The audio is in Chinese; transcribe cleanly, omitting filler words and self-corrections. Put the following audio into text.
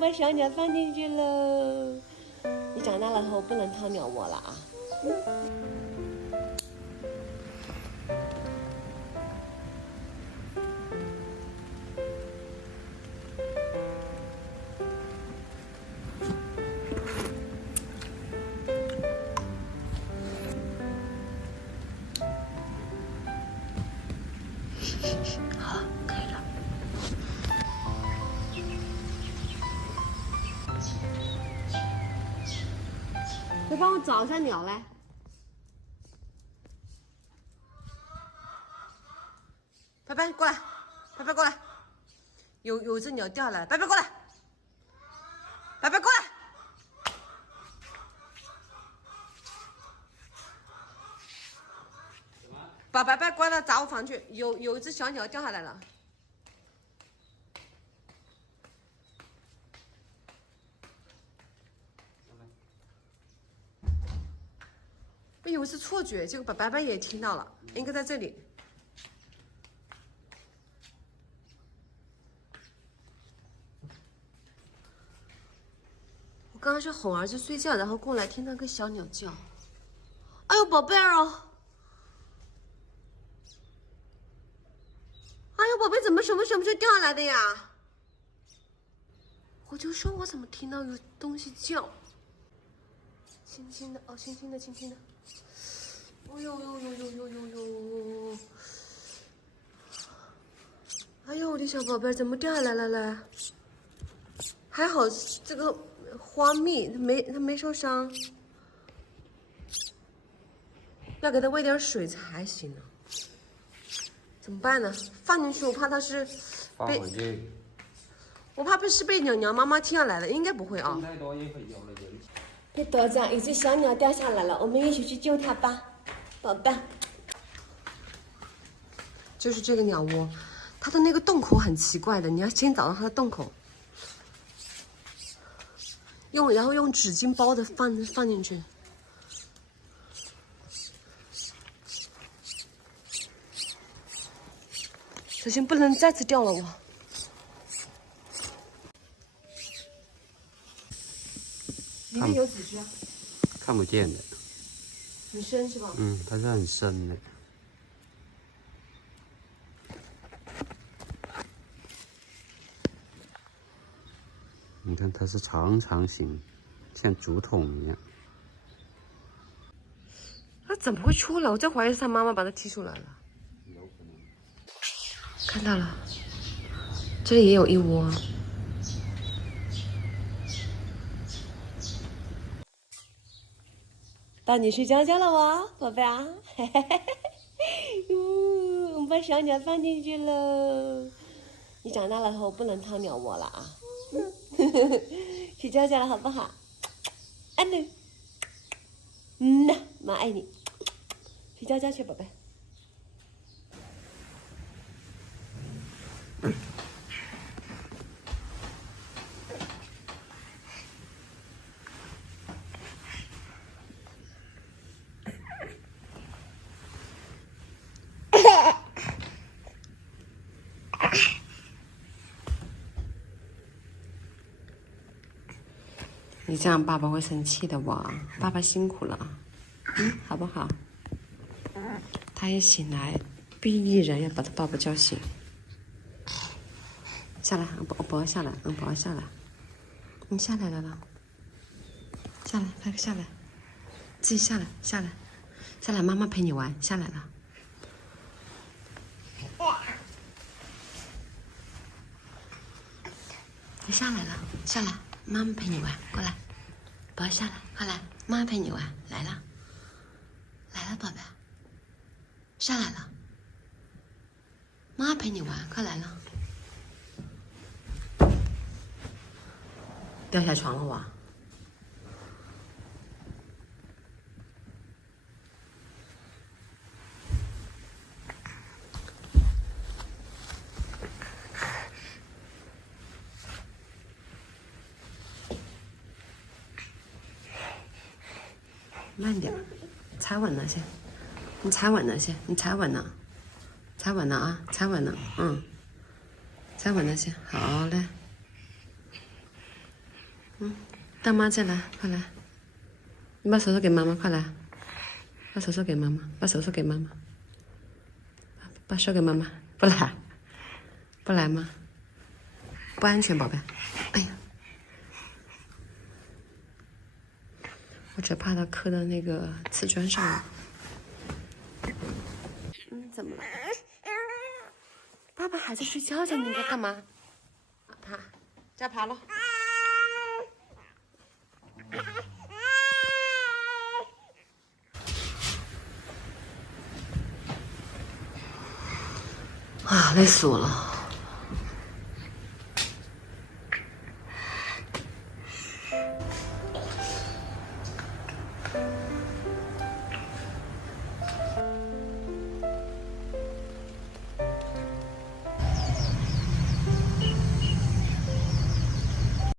把小鸟放进去喽。你长大了后不能掏鸟窝了啊。好，可以了。你帮我找一下鸟来。拜拜，过来，拜拜过来。有只鸟掉下来，拜拜过来，拜拜过来。把白白关到杂物房去，有一只小鸟掉下来了。我以为是错觉，结果把白白也听到了，应该在这里。我刚刚是哄儿子睡觉，然后过来听到个小鸟叫。哎呦，宝贝儿哦！哎呦，宝贝，怎么什么时候掉下来的呀？我就说，我怎么听到有东西叫？轻轻的哦，轻轻的，轻轻的。哎呦呦呦呦呦呦呦！哎呦，我的小宝贝怎么掉下来了嘞？还好这个花蜜它没受伤，要给它喂点水才行呢。怎么办呢？放进去，我怕它是被，我怕是被鸟妈妈听下来了，应该不会啊。别躲着，有只小鸟掉下来了，我们一起去救它吧，宝贝。就是这个鸟窝，它的那个洞口很奇怪的，你要先找到它的洞口，然后用纸巾包着放进去。小心不能再次掉了我。里面有几只啊？看不见的。很深是吧？嗯，它是很深的。你看它是长长形，像竹筒一样。它怎么会出来？我在怀疑是它妈妈把它踢出来了。看到了，这里也有一窝。到你睡觉觉了哦，宝贝啊！我们把小鸟放进去喽。你长大了后不能掏鸟窝了啊！睡觉觉了好不好？安呢？呐，妈爱你。睡觉觉去，宝贝。你这样爸爸会生气的哇！爸爸辛苦了，好不好？他一醒来，必一人要把他爸爸叫醒。下来，不要下来，不要下来。你下来了，下来，快下来，自己下来，下来，妈妈陪你玩，下来了。你下来了，下来，妈妈陪你玩，过来，不要下来，快来，妈妈陪你玩，来了，宝贝，下来了，妈妈陪你玩，快来了，掉下床了哇！慢点，踩稳了先，你踩稳了先，你踩稳了，踩稳了啊，踩稳了，踩稳了先，好嘞。大妈再来，快来！你把手手给妈妈，快来！把手手给妈妈，把手手给妈妈，把手给妈妈，不来，不来吗？不安全，宝贝。哎呀，我只怕它磕到那个瓷砖上了。怎么了？爸爸还在睡觉呢，你在干嘛？爬，再爬了。啊，累死我了！